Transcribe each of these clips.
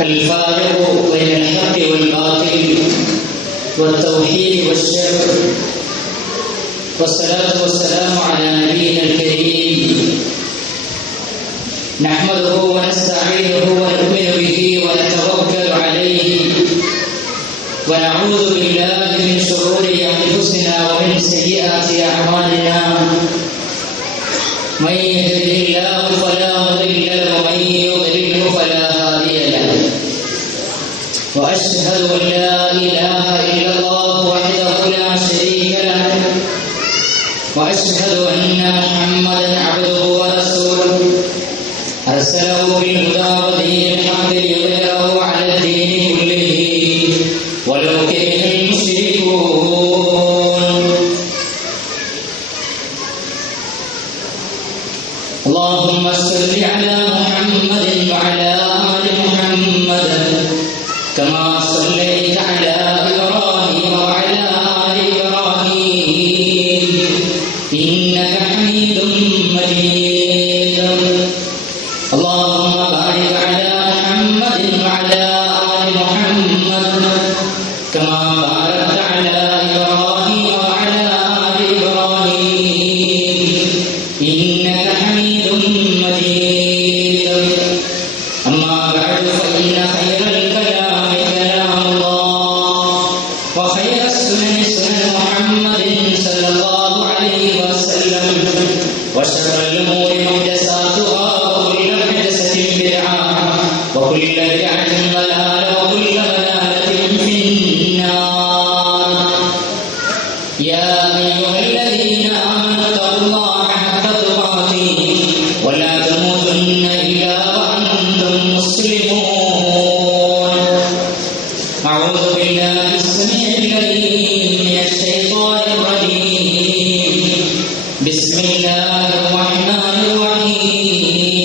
الفارق بين الحق والباطل والتوحيد والشرك، والصلاة والسلام على نبينا الكريم نحمده ونستعينه ونؤمن به ونتوكل عليه ونعوذ بالله من شرور أنفسنا ومن سيئات أعمالنا، من يهده الله فلا مضل له ومن يضلل فلا هادي له، وأشهد أن لا إله إلا الله وحده لا شريك له، وأشهد أن محمدا عبده ورسوله أرسله بالهدى ودين الحق ليظهره على الدين كله ولو كره المشركون. اللهم صل على محمد وعلى آل محمد كما صليت على إبراهيم وعلى آل إبراهيم إنك حميد مجيد. اللهم بارك على محمد وعلى آل محمد كما باركت على إبراهيم وعلى آل إبراهيم إنك حميد مجيد. أما بعد فإن خير الكلام كلام الله، وخير السنن سنن محمد صلى الله عليه وسلم، وشر الأمور محدثاتها وكل محدثة بدعة وكل بدعة ضلالة وكل ضلالة في النار. يا أيها الذين آمنوا اتقوا الله حق تقاته ولا تموتن إلا وأنتم مسلمون. أعوذ بالله السميع العليم من الشيطان الرجيم. بسم الله الرحمن الرحيم.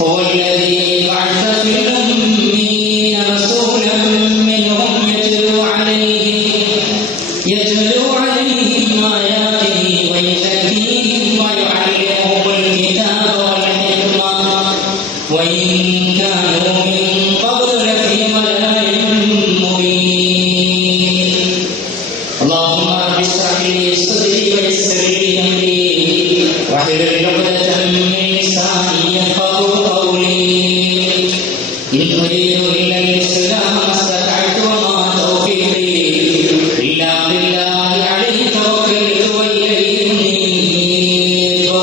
هو الذي بعث في الأمين رسولا منهم يتلو عليهم آياته ويزكيهم ويعلمهم الكتاب والحكمة وإن كانوا من قبل لفي ضلال مبين. اللهم رب اشرح لي صدري ويسر لي أمري واحلل عقدة من لساني يفقهوا قولي. إن أريد إلا الإسلام ما استطعت وما توفيقي إلا بالله عليه توكلت وإليه أنيب.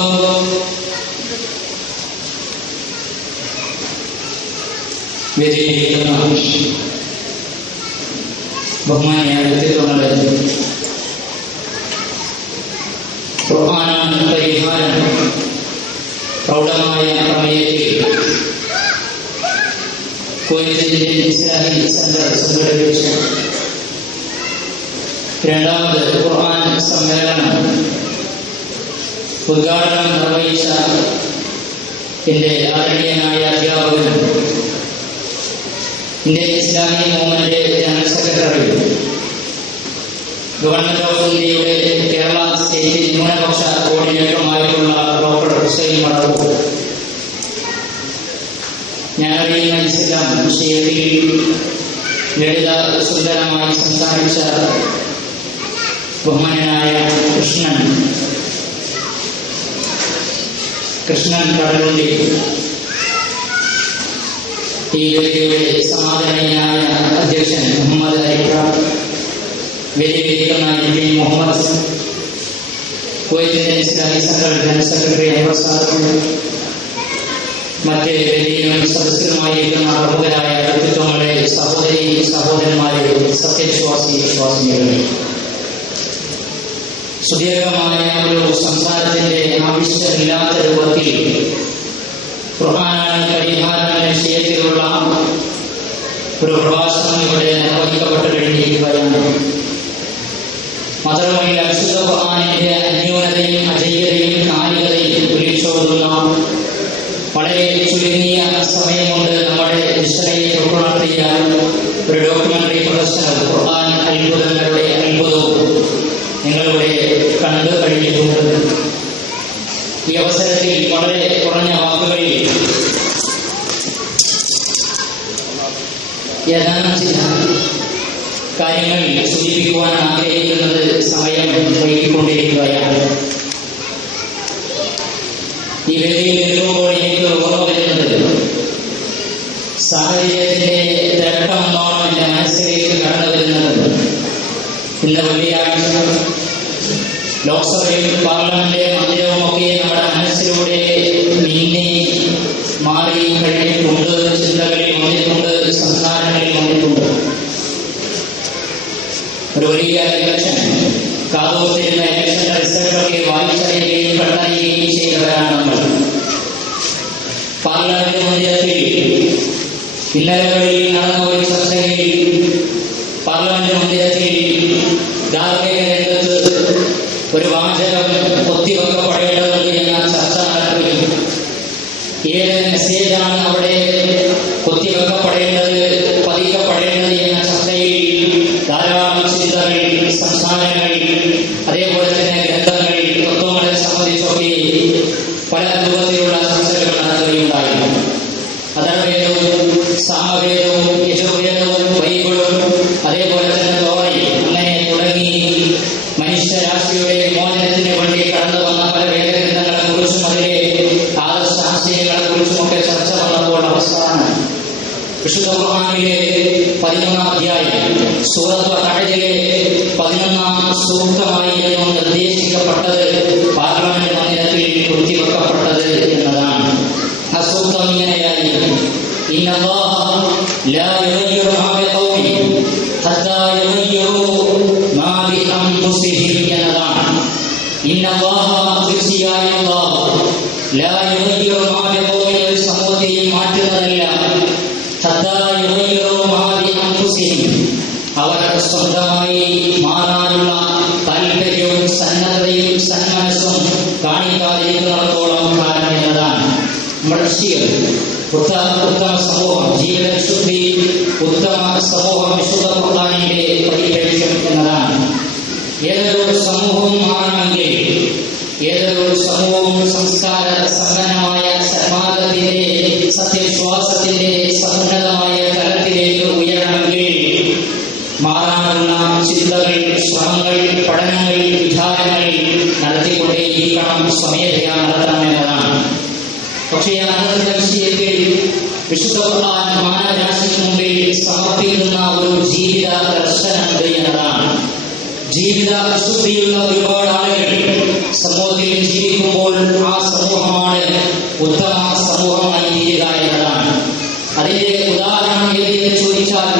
വേദിയിലിരിക്കുന്ന ബഹുമാനിയായ വ്യക്തിത്വങ്ങളെ, ഖുർആനാണ് പരിഹാരം പ്രൗഢമായ പ്രമേയത്തിൽ കുവൈറ്റ് ഇസ്ലാമിക് സെന്റർ സംഘടിപ്പിച്ച രണ്ടാമത് ഖുർആൻ സമ്മേളനം ഉദ്ഘാടനം നിർവഹിച്ച എൻ്റെ ആദരണീയനായ അധ്യാപകൻ, Indian Islamic movement general secretary, government of ഇന്ത്യയുടെ കേരള സ്റ്റേറ്റ് ന്യൂനപക്ഷ കോർഡിനേറ്ററുമായിട്ടുള്ള ഡോക്ടർ ഹുസൈൻ മടവൂർ, ഞാനറിയുന്ന ഇസ്ലാം വിഷയത്തിൽ ലളിത സുന്ദരമായി സംസാരിച്ച ബഹുമാനായ കൃഷ്ണൻ കടലുണ്ടി, ഈ വേദിയുടെ സമാധാനീയനായ അധ്യക്ഷൻ മുഹമ്മദ് അരിക്ക, വേദിയിലിരിക്കുന്ന M Muhammad, Kuwait Islamic centre general secretary Prasad, മറ്റ് വേദിയിലും സദസ്സിലുമായിരിക്കുന്ന പ്രമുഖരായ വ്യക്തിത്വങ്ങളെ, സഹോദരി സഹോദരന്മാരെ, സത്യവിശ്വാസികളെ, സുദീർഘമായ ഒരു സംസാരത്തിന്റെ ആവശ്യമില്ലാത്ത രൂപത്തിൽ ഖുർആനാണ് പരിഹാരം എന്ന വിഷയത്തിലുള്ള ഒരു പ്രഭാഷണം ഇവിടെ നിർവഹിക്കപ്പെട്ട് കഴിഞ്ഞിരിക്കുകയാണ്. മാത്രമല്ല, വിശുദ്ധ ഖുർആനിന്റെ അന്യൂനതയും അജയ്യതയും കാലികതയും വിളിച്ചോതുന്ന വളരെ ചുരുങ്ങിയ സമയം കൊണ്ട് നമ്മുടെ വിഷയത്തെ ഉൾപ്പെടുത്തിയ ഒരു ഡോക്യുമെന്ററി പ്രദർശനം ഖുർആൻ അത്ഭുതങ്ങളുടെ അത്ഭുതവും നിങ്ങളിവിടെ കണ്ടു കഴിഞ്ഞിട്ടുണ്ട്. ഈ അവസരത്തിൽ വളരെ കുറഞ്ഞ വാക്കുകളിൽ ഏതാനും ചില കാര്യങ്ങൾ സൂചിപ്പിക്കുവാൻ ആഗ്രഹിക്കുന്നത് സമയം വൈകിക്കൊണ്ടിരിക്കുകയാണ്. ഈ വേദിയിൽ നിൽക്കുമ്പോൾ എനിക്ക് ഓർമ്മ വരുന്നത് സാഹചര്യത്തിന്റെ തിരക്കമെന്നോണം എന്റെ മനസ്സിലേക്ക് കടന്നു വരുന്നത്, ഇന്ന് വെള്ളിയാഴ്ച ലോക്സഭയും പാർലമെന്റ് മന്ദിരവും ഒക്കെ നമ്മുടെ മനസ്സിലൂടെ നീങ്ങി മാറി കഴിഞ്ഞിട്ടുണ്ട്, ചിന്തകളിൽ വന്നിട്ടുണ്ട്, സംസാരങ്ങളിൽ വന്നിട്ടുണ്ട്. ഒരു വലിയ ഇലക്ഷൻ, കാതോർത്തിരുന്ന ഇലക്ഷന്റെ റിസൾട്ടൊക്കെ വായിച്ചറിയുകയും കണ്ടറിയുകയും ചെയ്തവരാണ് നമ്മൾ. പാർലമെന്റ് മന്ദിരത്തിൽ ഇന്നലകളിൽ നടന്ന ഒരു ചർച്ചയിൽ പാർലമെന്റ് മന്ദിരത്തിൽ ധാർമ്മിക രംഗത്ത് ഒരു വാചകം ഒത്തിവെക്കപ്പെടേണ്ടതുണ്ട് എന്ന ചർച്ച നടക്കുകയും ഏത് മെസ്സേജാണ് അവിടെ ഒത്തിവെക്കപ്പെടേണ്ടത്, പതിക്കപ്പെടേണ്ടത് എന്ന ചർച്ചയിൽ ധാരാളം ചിന്തകൾ, സംസാരങ്ങൾ, അതേപോലെ തന്നെ ഗ്രന്ഥങ്ങൾ, തത്വങ്ങളെ സംബന്ധിച്ചൊക്കെ പല രൂപത്തിലുള്ള ചർച്ചകൾ നടത്തുകയുണ്ടായി. അഥർവവേദവും സാമവേദവും യജുർവേദവും ബൈബിളും അതേപോലെ തന്നെ തോറയും അങ്ങനെ തുടങ്ങി മനുഷ്യരാശിയുടെ മോചനത്തിന് വേണ്ടി കടന്നു വന്ന പല വേദഗ്രന്ഥങ്ങളെ കുറിച്ചും അതിലെ ആദർശ ആശയങ്ങളെ കുറിച്ചുമൊക്കെ ചർച്ച വന്നപ്പോൾ അവസാനം വിശുദ്ധ ഖുർആനിലെ 11-ാം അധ്യായം സൂറത്തുൽ അഅ്റാഫിലെ 11-ാം സൂക്തമായിരുന്നു നിർദ്ദേശിക്കപ്പെട്ടത് പാർലമെന്റ് മന്ദിരത്തിൽ കുത്തിവെക്കപ്പെട്ടത് എന്നതാണ്. ആ സൂക്തം ഇങ്ങനെയായിരുന്നു: ഇന്നല്ലാഹ ലാ യുഗയ്യിറു മാ ബിഖൗമിൻ ഹത്താ യുഗയ്യിറു മാ ബിഅൻഫുസിഹിം എന്നതാണ്. ഇന്നല്ലാഹ തീർച്ചയായും അല്ലാഹു ലാ യുഗയ്യിറു മാ ബിഖൗമിൻ ഒരു സമൂഹത്തെയും മാറ്റുന്നതല്ല. ഹത്താ യുഗയ്യിറു മാ ബിഅൻഫുസിഹിം അവർ സ്വന്തമായി മാറാനുള്ള താല്പര്യവും സന്നദ്ധതയും സന്മനസ്സും കാണിക്കാതിരിക്കുന്നിടത്തോളം കാലം എന്നതാണ്. ഉത്തമ സമൂഹം, ജീവിത വിശുദ്ധി, ഉത്തമ സമൂഹം വിശുദ്ധ ഖുർആനിന്റെ പരിപ്രേക്ഷ്യം എന്നതാണ്. ഏതൊരു സമൂഹവും മാറണമെങ്കിൽ, ഏതൊരു സമൂഹവും സംസ്കാര സമ്പന്നമായ സന്മാർഗത്തിന്റെ, സത്യവിശ്വാസത്തിന്റെ സമുന്നതമായ തലത്തിലേക്ക് ഉയരണമെങ്കിൽ മാറാനുള്ള ചിന്തകൾ, ശ്രമങ്ങൾ, പഠനങ്ങൾ, വിചാരങ്ങൾ നടത്തിക്കൊണ്ടേയിരിക്കണം, സ്വമേധയാ നടത്തണമെന്നതാണ്. പക്ഷേ അന്നത്തെ വിഷയത്തിൽ വിശുദ്ധ ഖുർആൻ മാനവരാശിക്ക് മുമ്പിൽ സമർപ്പിക്കുന്ന ഒരു ജീവിത ദർശനമുണ്ട് എന്നതാണ്. ജീവിത വിശുദ്ധിയുള്ള ഒരുപാട് ആളുകൾ സമൂഹത്തിൽ ജീവിക്കുമ്പോൾ ആ സമൂഹമാണ് ഉത്തമ സമൂഹമായി തീരുക എന്നതാണ്. അതിന്റെ ഉദാഹരണം ഏതെന്ന് ചോദിച്ചാൽ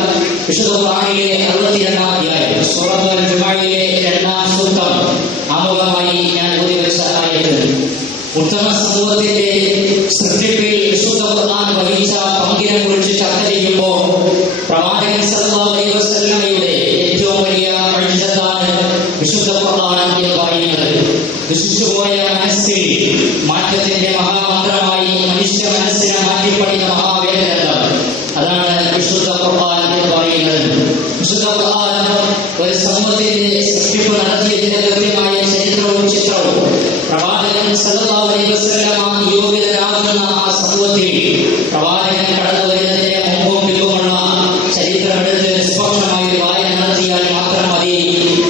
വിശുദ്ധ ഖുർആനിലെ 62-ാം അധ്യായം സൂറത്തുൽ ജുമുഅയിലെ 2-ാം സൂക്തം ആമുഖമായി ഞാൻ ഓതിവെച്ച ആയത്ത്. ഉത്തമ സമൂഹത്തിന്റെ സൃഷ്ടിപ്പിൽ വിശുദ്ധ ഖുർആൻ വഹിച്ച പങ്കിനെ കുറിച്ച് ചർച്ച ചെയ്യുമ്പോൾ പ്രവാചകൻ സല്ലല്ലാഹു അലൈഹി വസല്ലമയുടെ ഏറ്റവും വലിയ മുഅ്ജിസത്താണ് വിശുദ്ധ ഖുർആൻ എന്ന് പറയുന്നത്. വിശുദ്ധമായ മനസ്സിൽ മാറ്റത്തിന്റെ മഹാമന്ത്രമായി മനുഷ്യ മനസ്സിനെ മാറ്റിപ്പണിത മഹാവേദഗ്രന്ഥം, അതാണ് വിശുദ്ധ ഖുർആൻ എന്ന് പറയുന്നത്. വിശുദ്ധ ഖുർആൻ ഒരു സമൂഹത്തിന്റെ സൃഷ്ടിപ്പ് നടത്തിയതിന്റെ കൃത്യമായ ചരിത്രവും ചിത്രവും പ്രവാചകൻ സല്ലല്ലാഹു അലൈഹി വസല്ലമ യോഗ്യതരാകുന്ന ആ സമൂഹത്തിൽ പ്രവാചകൻ കടന്നു വരുന്നതിന്റെ മുമ്പും പിമ്പുമുള്ള ചരിത്രമെടുത്ത് നിഷ്പക്ഷമായ ഒരു വായന നടത്തിയാൽ മാത്രം മതി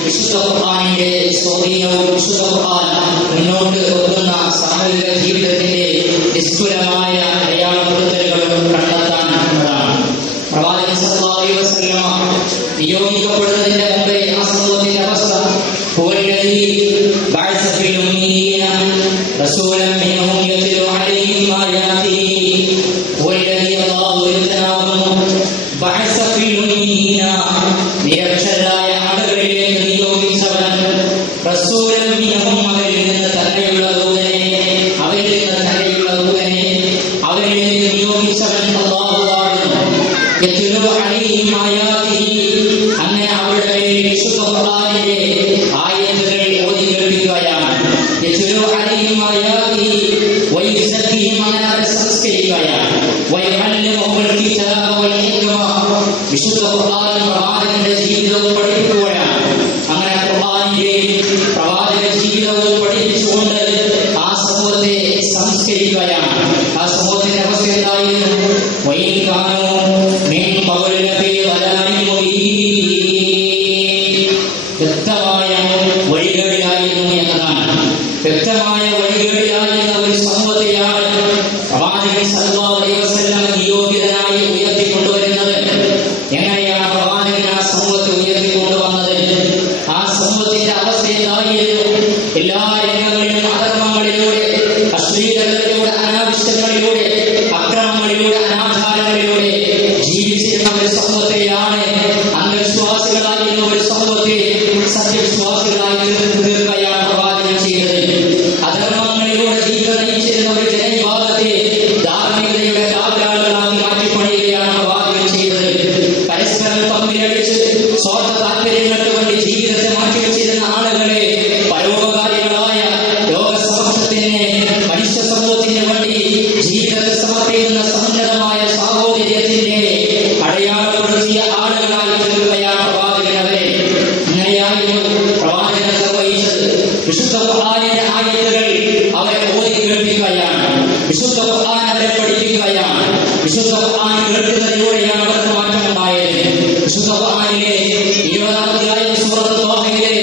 വിശുദ്ധ ഖുർആനിന്റെ സ്വാധീനവും വിശുദ്ധ ഖുർആൻ മുന്നോട്ട് വെക്കുന്ന സാമൂഹിക ജീവിതത്തിന്റെ നിസ്തുലമായ അടയാളപ്പെടുത്തലുകളും കണ്ടെത്താൻ എന്നതാണ്. പ്രവാചകൻ സല്ലല്ലാഹു അലൈഹി വസല്ലമ നിയോഗിക്കപ്പെടുന്നതിന്റെ മുമ്പേ ആ സമൂഹത്തിന്റെ അവസ്ഥ ഹുവല്ലദീ ബഅസ ഫിൽ ഉമ്മീന റസൂലൻ മിൻഹും യത്ലു അലൈഹിം ആയാതിഹി ഹുവല്ലദീ അല്ലാഹു യതനാവുന്നു ബഅസ ഫിൽ ഉമ്മീന നിരക്ഷരായ ആളുകളിലേക്ക് നിയോഗിച്ചവൻ റസൂലൻ മിൻഹും അവരിൽ നിന്ന് തന്നെയുള്ള ദൂതനെ അവരിലേക്ക് നിയോഗിച്ചവൻ അല്ലാഹുവാകുന്നു. യത്ലു അലൈഹിം ആയാതിഹി അങ്ങനെ അവരുടെ മേൽ വിശുദ്ധ ഖുർആനിന്റെ ആയത്തുകൾ ഓതി കേൾപ്പിക്കുകയാണ്. യത്ലു അലൈഹിം ആയാതിഹി വയുസക്കിഹിം അങ്ങനെ അവരെ സംസ്കരിക്കുകയാണ്. വയുഅല്ലിമുഹുൽ കിതാബ വൽ ഹിക്മ വിശുദ്ധ ഖുർആൻ പ്രവാചകന്റെ ജീവിതവും പഠിപ്പിക്കുകയാണ്. അങ്ങനെ ഖുർആനിന്റെ പ്രവാചക ജീവിതവും പഠിപ്പിച്ചുകൊണ്ട് ആ സമൂഹത്തെ സംസ്കരിക്കുകയാണ്. ആ സമൂഹത്തിന്റെ അവസ്ഥ എന്തായിരുന്നു? വൈകാനോ മിൻ ഖബലി പ്രവാചകൻ സല്ലല്ലാഹു അലൈഹി വസല്ലം നിയോഗിതനായി ഉയർത്തിക്കൊണ്ടുവരുന്നത്. എങ്ങനെയാണ് പ്രവാചകൻ ആ സമൂഹത്തെ ഉയർത്തിക്കൊണ്ടുവന്നത്? ആ സമൂഹത്തിന്റെ അവസ്ഥ എന്തായിരുന്നു? എല്ലാ രംഗങ്ങളിലും അധർമ്മങ്ങളിലൂടെ, അശ്ലീലങ്ങളിലൂടെ, അനാവശ്യങ്ങളിലൂടെ, അക്രമങ്ങളിലൂടെ, അനാചാരങ്ങളിലൂടെ ജീവിച്ചിരുന്ന ഒരു സമൂഹത്തെയാണ് അന്ധവിശ്വാസികളായിരുന്ന ഒരു സമൂഹത്തെ സത്യവിശ്വാസികളായി തീർക്കുകയാണ് പ്രവാചകൻ ചെയ്തത്. അധർമ്മങ്ങളിലൂടെ ജീവിതം നയിച്ചിരുന്ന ഒരു ജനവിഭാഗത്തെ ധാർമ്മികതയുടെ കാവലാളുകളാക്കി മാറ്റിപ്പണിയുകയാണ് പ്രവാചകൻ ചെയ്തത്. പരസ്പരം തമ്മിലടിച്ച് സ്വാർത്ഥ താല്പര്യങ്ങൾക്ക് വേണ്ടി ജീവിതത്തെ മാറ്റിവെച്ചിരുന്ന ആളുകളെ പരോപകാരികളായ ലോകസമൂഹത്തിന്, മനുഷ്യ സമൂഹത്തിന് വേണ്ടി ജീവിതത്തെ സമർപ്പിക്കുന്ന സമുന്നതമായ സാഹോദര്യത്തിന്റെ അടയാളപ്പെടുത്തിയ ആളുകളായി തീർക്കുകയാണ് പ്രവാചകൻ അവരെ. ഇങ്ങനെയായിരുന്നു പ്രവാചകൻ നിർവഹിച്ചത്. വിശുദ്ധ ഖുർആനിന്റെ ആയത്തുകൾ അവരെ ഓതി കേൾപ്പിക്കുകയാണ്. വിശുദ്ധ ഖുർആൻ അവരെ പഠിപ്പിക്കുകയാണ്. വിശുദ്ധ ഖുർആൻ കേൾക്കുന്നതിലൂടെയാണ് അവർക്ക് മാറ്റമുണ്ടായത്. വിശുദ്ധ ഖുർആനിലെ 20-ാം അധ്യായം സൂറത്ത് ത്വാഹയിലെ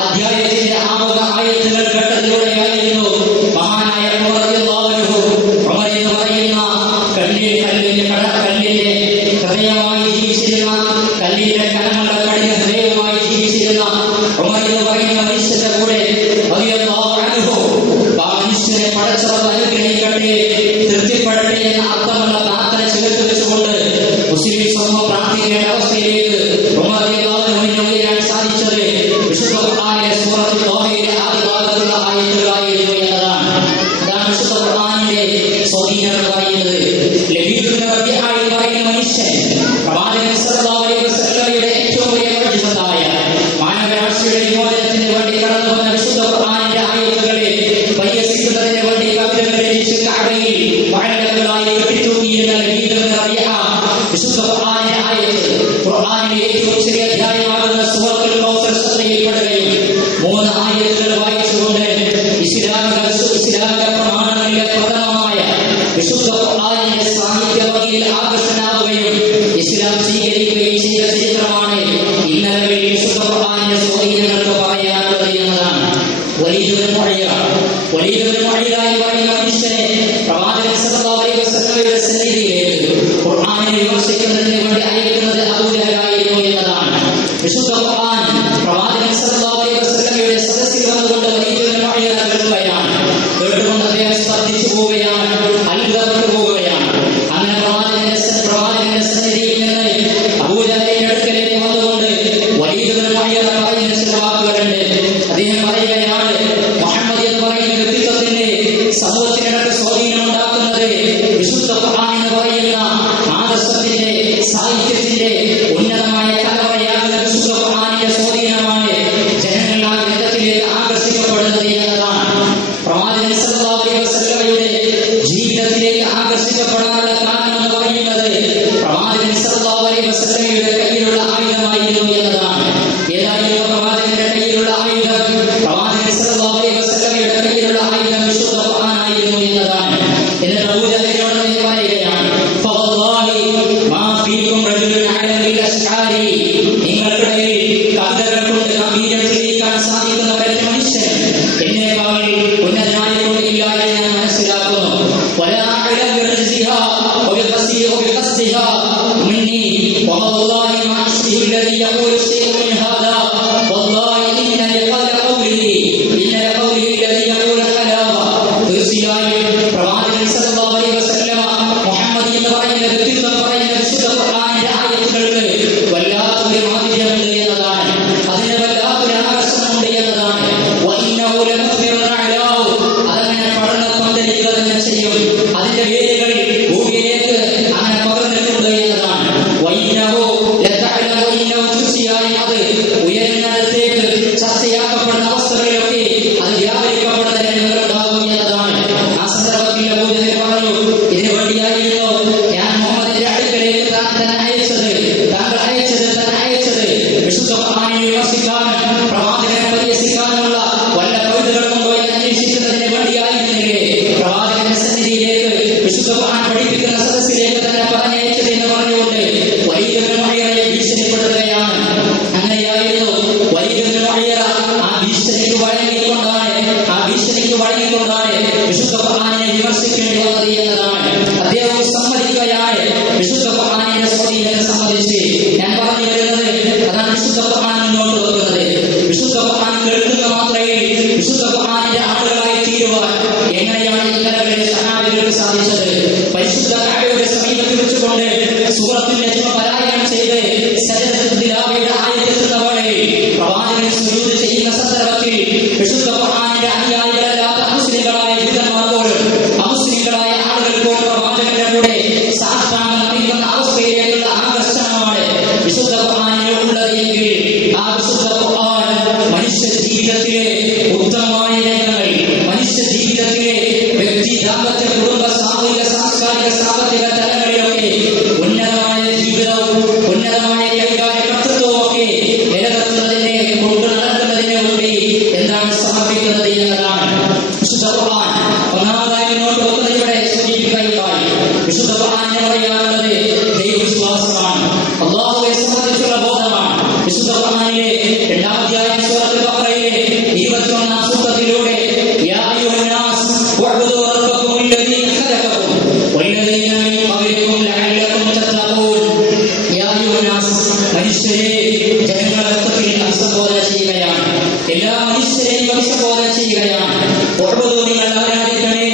അധ്യായത്തിന്റെ ആമുഖ ആയത്തുകൾ കേട്ടതിലൂടെയായിരുന്നു മഹാനായ ഉമർ റളിയല്ലാഹു അൻഹു, ഉമർ എന്ന് പറയുന്ന കല്ലിന്റെ ഹൃദയമായി ജീവിച്ചിരുന്ന, കല്ലിന്റെ കനമുള്ള കഠിന ഹൃദയവുമായി ജീവിച്ചിരുന്ന ഉമർ എന്ന് പറയുന്ന മനുഷ്യന്റെ കൂടെ റളിയല്ലാഹു അൻഹു ആ മനുഷ്യനെ പടച്ചവൻ അനുഗ്രഹിക്കട്ടെ, തൃപ്തിപ്പെടട്ടെ എന്ന അർത്ഥമുള്ള പ്രാർത്ഥന ചേർത്ത് വെച്ചുകൊണ്ട് മുസ്ലിം സമൂഹം പ്രാർത്ഥിക്കേണ്ട അവസ്ഥയിലേക്ക് ഉമർ റളിയല്ലാഹു അൻഹുവിനെ ഉയരാൻ സാധിച്ചത് വിശുദ്ധ ഖുർആനിലെ സൂറത്തുൽ ത്വാഹയിലെ ആദ്യ ഭാഗത്തുള്ള ആയത്തുകളായിരുന്നു എന്നതാണ്. അതാണ് വിശുദ്ധ ഖുർആനിന്റെ സ്വാധീനം എന്ന് പറയുന്നത്. ലബീദ് ഇബ്നു റബീഅ എന്ന് പറയുന്ന മനുഷ്യൻ പ്രവാചകൻ സല്ലല്ലാഹു അലൈഹി വസല്ലമയുടെ ഏറ്റവും വലിയ മുഅ്ജിസത്തായ മാനവരാശിയുടെ വിമോചനത്തിന് വേണ്ടി കടന്നു വന്ന വിശുദ്ധ ഖുർആനിന്റെ ആയത്തുകളെ പരിഹസിക്കുന്നതിന് വേണ്ടി കവിതകൾ രചിച്ച് കഅബയിൽ വഅലകളായി കെട്ടിത്തൂക്കിയിരുന്ന ലബീദ് ഇബ്നു റബീഅ വിശുദ്ധ ഖുർആനിന്റെ ആയത്ത്, ഖുർആനിലെ ഏറ്റവും ചെറിയ അധ്യായമാകുന്ന സൂറത്തുൽ കൗസർ ശ്രദ്ധയിൽപ്പെടുകയും 3 ആയത്തുകൾ വായിച്ചുകൊണ്ട് ഇസ്ലാമിക പ്രമാണങ്ങളിലെ പ്രഥമമായ വിശുദ്ധ ഖുർആനിന്റെ സാഹിത്യ വകയിൽ ആകർഷണാവുകയും ഇസ്ലാം സ്വീകരിക്കുകയും ചെയ്ത ചരിത്രമാണ് ഇന്നലെ വിശുദ്ധ ഖുർആനിന്റെ സ്വാധീനങ്ങൾക്ക് പറയാനുള്ളത് എന്നതാണ്. വലീദ് ഇബ്നു മുഅയ്യ എന്ന് പറയുന്ന മനുഷ്യനെ പ്രവാചകൻ സല്ലല്ലാഹു അലൈഹി വസല്ലമയുടെ സന്നിധിയിലേക്ക് ഖുർആനിനെ വിമർശിക്കുന്നതിന് വേണ്ടി അയക്കുന്നത് അബൂജഹലായിരുന്നു എന്നതാണ്. വിശുദ്ധ ഖുർആൻ പ്രവാചകൻ സല്ലല്ലാഹു അലൈഹി വസല്ലമയുടെ സദസ്സിൽ വന്നുകൊണ്ട് വലീദ് ഇബ്നു മുഅയ്യ കേൾക്കുകയാണ്. കേട്ടുകൊണ്ട് അദ്ദേഹം സ്പർദ്ധിച്ചു പോവുകയാണ്, അത്ഭുതപ്പെട്ടു പോവുകയാണ്. അങ്ങനെ പ്രവാചകന്റെ സന്നിധിയിൽ നിന്ന് അബൂജഹലിന്റെ അടുക്കലേക്ക് വന്നുകൊണ്ട് വലീദ് ഇബ്നു മുഅയ്യ പറയുന്ന ചില വാക്കുകളുണ്ട്. അദ്ദേഹം പറയുകയാണ്, മുഹമ്മദ് എന്ന് പറയുന്ന വ്യക്തിത്വത്തിന്റെ സമൂഹത്തിനകത്ത് സ്വാധീനം ഉണ്ടാക്കുന്നത് വിശുദ്ധ ഖുർആൻ എന്ന് പറയുന്ന ആദർശത്തിന്റെ, സാഹിത്യത്തിന്റെ ഉന്നതമായ തലമുറയാകുന്ന വിശുദ്ധ ഖുർആനിന്റെ സ്വാധീനമാണ് ജനങ്ങൾ ആ ഗ്രന്ഥത്തിലേക്ക് ആകർഷിക്കപ്പെടുന്നത് എന്നതാണ്. പ്രവാചകൻ സല്ലല്ലാഹു അലൈഹി വസല്ലമയുടെ ജീവിതത്തിലേക്ക് ആകർഷിക്കപ്പെടാനുള്ള കാരണം എന്ന് പറയുന്നത് പ്രവാചകൻ സല്ലല്ലാഹു അലൈഹി വസല്ലമയുടെ കയ്യിലുള്ള ആയുധമായിരുന്നു എന്നതാണ്. ഏതായിരുന്നു പ്രവാചകന്റെ കയ്യിലുള്ള ആയുധം? പ്രവാചകൻ സല്ലല്ലാഹു അലൈഹി വസല്ലമയുടെ കയ്യിലുള്ള ആയുധം വിശുദ്ധ ഖുർആനായിരുന്നു എന്നതാണ്. എന്നിട്ട് അബൂജഹലിനോട് പറയുകയാണ്, ഫവല്ലാഹി മാ ഫീകും റജുലുൻ അലമിൽ അശ്ആരി, നിങ്ങൾക്കിടയിൽ കവിതകൾ കൊണ്ട് ഗംഭീരം തെളിയിക്കാൻ സാധിക്കുന്ന ഒരു മനുഷ്യൻ എന്നേക്കാൾ ഉന്നതനായിക്കൊണ്ടില്ല എന്ന് ഞാൻ മനസ്സിലാക്കുന്നു. വലാ അഅലമു ബിർജിഹാ വബിഖസ്ദിഹാ മിന്നി വവല്ലാഹി മാ അശ്ബിഹു അല്ലദീ യഖൂലു ശൈഉൻ മിൻ ഹാദാ വല്ലാഹി ഇന്ന ഖൗലിഹി അല്ലദീ യഖൂലു ഹലാവ. തീർച്ചയായും പ്രവാചകൻ സല്ലല്ലാഹു അലൈഹി വസല്ലമ മുഹമ്മദ് എന്ന് പറയുന്ന വ്യക്തിത്വം പറയുന്ന വിശുദ്ധ ഖുർആനിന്റെ ആയത്തുകൾക്ക് വല്ലാത്തൊരു മാധുര്യമുണ്ട് എന്നതാണ്. അതിന് വല്ലാത്തൊരു ആകർഷണമുണ്ട് എന്നതാണ്. വഇന്നഹു ലമുസ്മിറുൻ അലാഹു, അതങ്ങനെ പടർന്ന് പന്തലിക്കുക തന്നെ ചെയ്യും. അതിന്റെ വേരുകൾ ഭൂമിയിലേക്ക് അങ്ങനെ പകർന്നിട്ടുണ്ട് എന്നതാണ്. വഇന്നഹു ലതഅലമു, തീർച്ചയായും അത് ഉയരുന്നിടത്തേക്ക് ചർച്ചയാക്കപ്പെടുന്ന അവസ്ഥകളിലൊക്കെ അത് വ്യാപരിക്കപ്പെടുന്ന രംഗങ്ങളുണ്ടാകും എന്നതാണ്. ആ സന്ദർഭത്തിൽ അബൂജഹൽ പറഞ്ഞു, ഇതിനു വേണ്ടിയായിരുന്നു ഞാൻ മുഹമ്മദിന്റെ അടുക്കലേക്ക് തന്നെ അയച്ചത് വിശുദ്ധ ഖുർആനിനെ വിമർശിക്കാനും പ്രവാചകനെ പരിഹസിക്കാനുമുള്ള വല്ല കവിതകളുണ്ടോ എന്ന് അന്വേഷിക്കുന്നതിന് വേണ്ടിയായിരുന്നില്ലേ പ്രവാചകന്റെ സന്നിധിയിലേക്ക് വിശുദ്ധ ഖുർആൻ പഠിപ്പിക്കുന്ന സദസ്സിലേക്ക് തന്നെ പറഞ്ഞയച്ചത് എന്ന് പറഞ്ഞുകൊണ്ട് വലീദ് ഇബ്നു മുഅയ്യ ഭീഷണിപ്പെടുത്തുകയാണ്. അങ്ങനെയായിരുന്നു വലീദ് ഇബ്നു മുഅയ്യ ആ ഭീഷണിക്ക് വഴങ്ങിക്കൊണ്ടാണ് വിശുദ്ധ ഖുർആനിനെ വിമർശിക്കേണ്ടി വന്നത് എന്നതാണ്. പരിശുദ്ധ കഅബയുടെ സമീപത്ത് വെച്ചുകൊണ്ട് സൂറത്തുൽ നജ്മ പാരായണം ചെയ്ത് സജദത്തുൽ തിലാവയുടെ ആയത്തെത്തുന്ന വേളയിൽ പ്രവാചകൻ സുജൂദ് ചെയ്യുന്ന സന്ദർഭത്തിൽ വിശുദ്ധ ഖുർആനിന്റെ അനുയായികളല്ലാത്ത മുസ്ലിങ്ങളായ ജൂതന്മാർ പോലും അമുസ്ലിങ്ങളായ ആളുകൾ പോലും പ്രവാചകന്റെ കൂടെ സാഷ്ടാംഗം നമിക്കുന്ന അവസ്ഥയിലേക്കുള്ള ആകർഷണമാണ് വിശുദ്ധ ഖുർആനിൽ ഉള്ളത് എങ്കിൽ ആ വിശുദ്ധ ഖുർആൻ മനുഷ്യ ജീവിതത്തിലെ ഉത്തമമായ രംഗങ്ങൾ, മനുഷ്യ ജീവിതത്തിലെ വ്യക്തി ദാമ്പത്യ കുടുംബ സാമൂഹിക സാംസ്കാരിക സാമ്പത്തിക തലങ്ങളിലൊക്കെ ഉന്നതമായ ജീവിതവും ഉന്നതമായ കൈകാര്യ കർത്തൃത്വവും ഒക്കെ നിലനിർത്തുന്നതിനെ കൊണ്ടു നടക്കുന്നതിന് വേണ്ടി എന്താണ് സമർപ്പിക്കുന്നത് എന്നതാണ് വിശുദ്ധ ഖുർആൻ ഒന്നാമതായി മുന്നോട്ട് വെക്കുന്നത്. ഇവിടെ സൂചിപ്പിക്കുകയുണ്ടായി വിശുദ്ധ ഖുർആനിനെ പറയാനുള്ളത് ദൈവവിശ്വാസമാണ്, അല്ലാഹുവെ സംബന്ധിച്ചുള്ള ബോധമാണ്. വിശുദ്ധ ഖുർആനിലെ 2-ാം അധ്യായം സൂറത്തുൽ ബഖറയിലെ 21-ാം സൂക്തത്തിലൂടെ യാ അയ്യുഹന്നാസ് വഅബ്ദു റബ്ബക്കും അല്ലദീ ഖലഖക്കും വല്ലദീന മിൻ ഖബ്ലിക്കും ലഅല്ലക്കും തത്തഖൂൻ. യാ അയ്യുഹന്നാസ്, മനുഷ്യരെ, ജനങ്ങളെ അഭിസംബോധന ചെയ്യുകയാണ്. എല്ലാ മനുഷ്യരെയും അഭിസംബോധന ചെയ്യുകയാണ്. വഅബ്ദു, നിങ്ങൾ ആരാധിക്കണേ,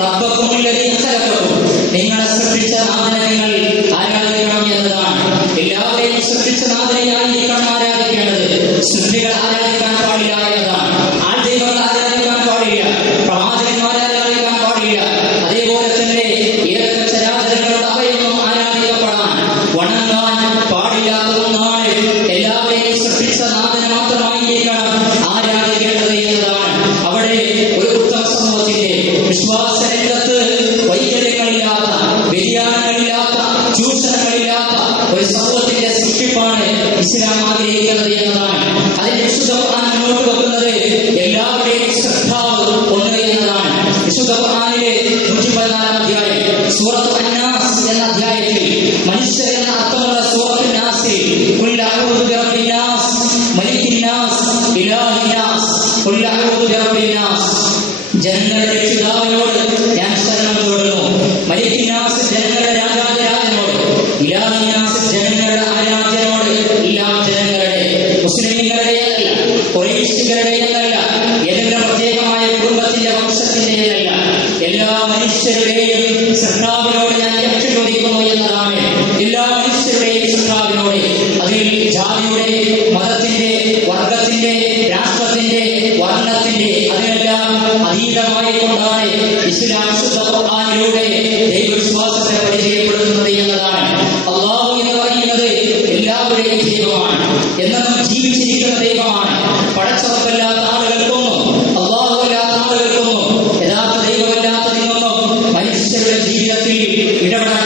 റബ്ബക്കും അല്ലദീ ഖലഖക്കും, നിങ്ങളെ സൃഷ്ടിച്ച നാഥനെ നിങ്ങൾ ആരാധിക്കണം എന്നതാണ്. എല്ലാവരെയും സൃഷ്ടിച്ച നാഥനെയായിരിക്കണം ആരാധിക്കേണ്ടത്. സൃഷ്ടികൾ ആരാധിക്കാൻ പാടില്ല എന്നതാണ്. ആൾദൈവങ്ങൾ ആരാധിക്കാൻ പാടില്ല, പ്രവാചകന്മാർ ആരാധിക്കാൻ പാടില്ല. അതേപോലെ തന്നെ ഏതൊക്കെ ചരാചരങ്ങളുടെ അവയൊന്നും ആരാധിക്കപ്പെടാൻ വണങ്ങാൻ പാടില്ലാത്ത ഒന്നാണ്. എല്ലാവരെയും സൃഷ്ടിച്ച നാഥനെ മാത്രമായിരിക്കണം ആരാധിക്കേണ്ടത് എന്നതാണ്. അവിടെ ഒരു ഉത്തമ സമൂഹത്തിന്റെ വിശ്വാസ രംഗത്ത് വൈകല്യങ്ങളില്ലാത്ത, വ്യതിയാനങ്ങളില്ലാത്ത, ചൂഷണങ്ങളില്ലാത്ത ഒരു സമൂഹത്തിന്റെ സൃഷ്ടിപ്പാണ് ഇസ്ലാം ആഗ്രഹിക്കുന്നത് എന്നതാണ്. അതിന്റെ വിശുദ്ധ ഖുർആൻ മുന്നോട്ട് വെക്കുന്നത് എല്ലാവരുടെയും ശ്രദ്ധാവ് ഒന്ന് എന്നതാണ്. വിശുദ്ധ ഖുർആനിലെ 114-ാം അധ്യായം സൂറത്തുൽ അന്നാസ് എന്ന അധ്യായത്തിൽ മനുഷ്യർ എന്ന അർത്ഥമുള്ള സൂറത്തുൽ നാസിൽ ഖുൽ അഊദു ബിറബ്ബിന്നാസ് മലിക്കിന്നാസ് ഇലാഹിന്നാസ് ഖുൽ അഊദു ബിറബ്ബിന്നാസ്, ജനങ്ങളുടെ രക്ഷിതാവിനോട് ഞാൻ ശരണം തേടുന്നു. മലിക്കിന്നാസ്, ജനങ്ങളുടെ രാജാതിരാജനോട്. ഇലാഹിന്നാസ്, ജനങ്ങളുടെ ആരാധ്യനോട്. എല്ലാം ജനങ്ങളുടെ, മുസ്ലിമീങ്ങളുടെ എന്നല്ല, ഖുറൈശികളുടെ എന്നല്ല, ഏതെങ്കിലും പ്രത്യേകമായ കുടുംബത്തിന്റെ വംശത്തിന്റെ എന്നല്ല, എല്ലാ മനുഷ്യരുടെയും സൃഷ്ടാവിനോട് ഞാൻ രക്ഷ ചോദിക്കുന്നു എന്നതാണ്. എല്ലാ മനുഷ്യരുടെയും സൃഷ്ടാവിനോട്. അതിൽ ജാതിയുടെ, മതത്തിന്റെ, വർഗത്തിന്റെ, രാഷ്ട്രത്തിന്റെ, വർണ്ണത്തിന്റെ അതിനെല്ലാം അതീതമായി കൊണ്ടാണ് ഇസ്ലാം വിശുദ്ധ ഖുർആനിലൂടെ ദൈവവിശ്വാസത്തെ പരിചയപ്പെടുത്തുന്നത് എന്നതാണ്. അല്ലാഹു എന്ന് പറയുന്നത് എല്ലാവരുടെയും ദൈവമാണ്, എന്നും ജീവിച്ചിരിക്കുന്ന ദൈവമാണ്. പടച്ചവല്ലാത്ത ആളുകൾക്കൊന്നും, അല്ലാഹു അല്ലാത്ത ആളുകൾക്കൊന്നും, യഥാർത്ഥ ദൈവമല്ലാത്തതിനൊന്നും മനുഷ്യരുടെ ജീവിതത്തിൽ ഇടപെടാൻ